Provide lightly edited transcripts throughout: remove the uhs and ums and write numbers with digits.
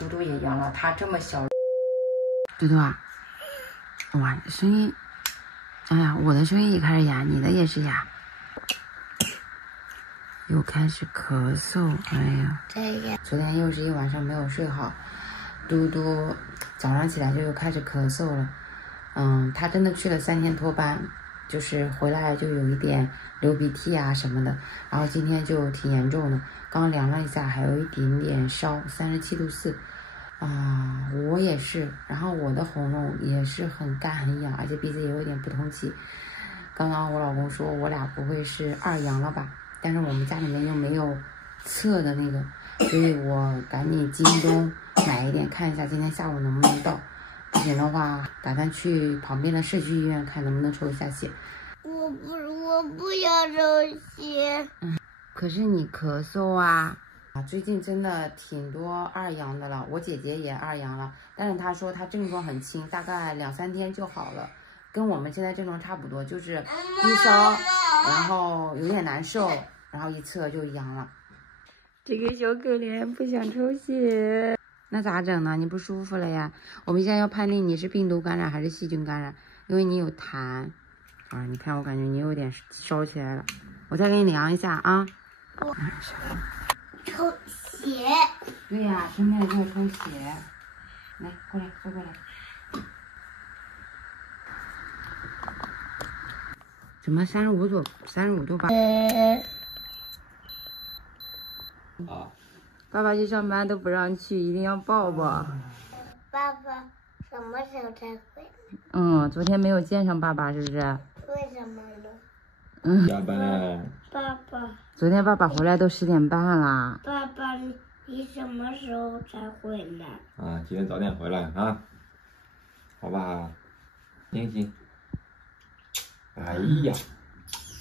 嘟嘟也阳了，他这么小。嘟嘟啊，哇，声音，哎呀，我的声音也开始哑，你的也是哑，又开始咳嗽，哎呀，昨天又是一晚上没有睡好，嘟嘟早上起来就又开始咳嗽了。他真的去了3天托班，就是回来就有一点流鼻涕啊什么的，然后今天就挺严重的，刚量了一下，还有一点点烧，37度4。我也是，然后我的喉咙也是很干很痒，而且鼻子也有点不通气。刚刚我老公说我俩不会是2阳了吧，但是我们家里面又没有测的那个，所以我赶紧京东买一点看一下今天下午能不能到，不行的话打算去旁边的社区医院看能不能抽一下血。我不想抽血。可是你咳嗽啊，最近真的挺多2阳的了，我姐姐也2阳了，但是她说她症状很轻，大概2-3天就好了，跟我们现在症状差不多，就是低烧，然后有点难受，然后一测就阳了。这个小可怜不想抽血，那咋整呢？你不舒服了呀？我们现在要判定你是病毒感染还是细菌感染，因为你有痰啊，你看我感觉你有点烧起来了，我再给你量一下啊。抽血？对呀，生病了就要抽血。来，过来，坐过来。怎么35度吧？爸爸去上班都不让去，一定要抱抱。爸爸什么时候才回？昨天没有见上爸爸，是不是？为什么呢？加班。爸爸。昨天爸爸回来都10点半啦。爸爸，你什么时候才回来？今天早点回来啊，好不好？行行。哎呀，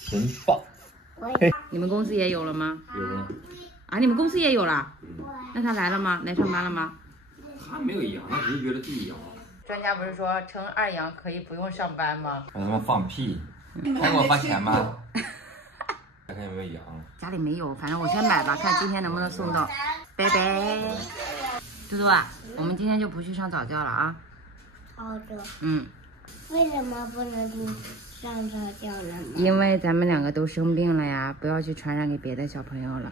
真棒！你们公司也有了吗？有了。你们公司也有了？那他来了吗？来上班了吗？他没有阳，他只是觉得自己阳。专家不是说称2阳可以不用上班吗？让他们放屁！还给我发钱吗？看看有没有阳。家里没有，反正我先买吧，看今天能不能送到。拜拜。嘟嘟啊，我们今天就不去上早教了啊。好的。为什么不能上早教了吗？因为咱们2个都生病了呀，不要去传染给别的小朋友了。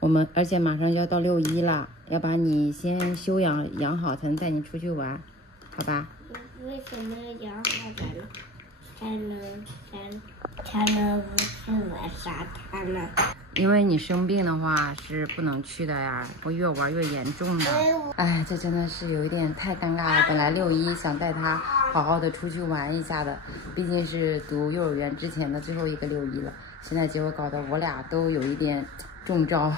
我们而且马上就要到6·1了，要把你先休养好，才能带你出去玩，好吧？为什么养好才能不去玩沙滩呢？因为你生病的话是不能去的呀，会越玩越严重的。哎，这真的是有一点太尴尬了。本来6·1想带他好好的出去玩一下的，毕竟是读幼儿园之前的最后一个6·1了，现在结果搞得我俩都有一点中招，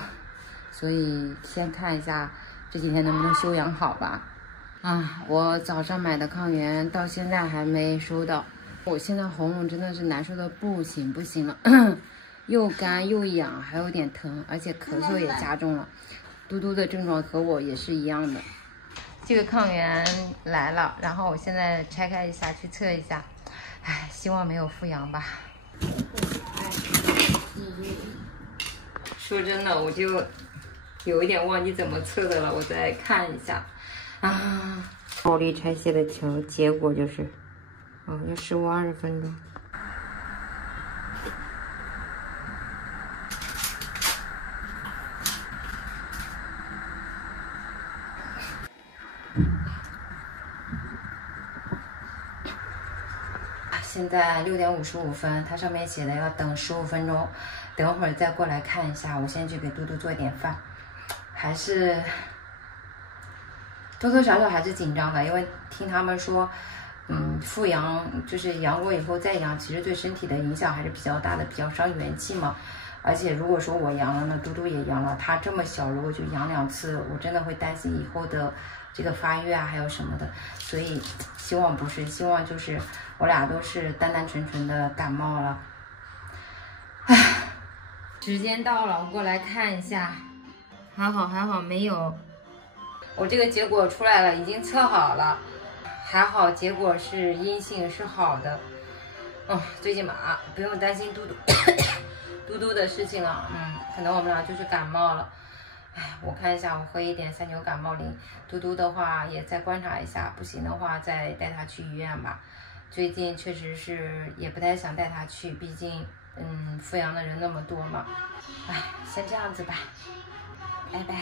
所以先看一下这几天能不能休养好吧。我早上买的抗原到现在还没收到，我现在喉咙真的是难受的不行了。又干又痒，还有点疼，而且咳嗽也加重了。嘟嘟的症状和我也是一样的。这个抗原来了，然后我现在拆开一下去测一下，希望没有复阳吧。说真的，我就有一点忘记怎么测的了，我再看一下。暴力拆卸的结果就是，要失误20分钟。现在6点55分，它上面写的要等15分钟，等会儿再过来看一下。我先去给嘟嘟做一点饭，还是多多少少还是紧张的，因为听他们说，复阳就是阳过以后再阳，其实对身体的影响还是比较大的，比较伤元气嘛。而且如果说我阳了呢，嘟嘟也阳了，他这么小，如果就阳2次，我真的会担心以后的这个发育啊，还有什么的。所以希望不是，希望就是我俩都是单单纯纯的感冒了。时间到了，我过来看一下，还好没有。我这个结果出来了，已经测好了，还好结果是阴性，是好的。最近嘛，不用担心嘟嘟的事情了。可能我们俩就是感冒了。我看一下，我喝一点3牛感冒灵。嘟嘟的话也再观察一下，不行的话再带他去医院吧。最近确实是也不太想带他去，毕竟阜阳的人那么多嘛。先这样子吧，拜拜。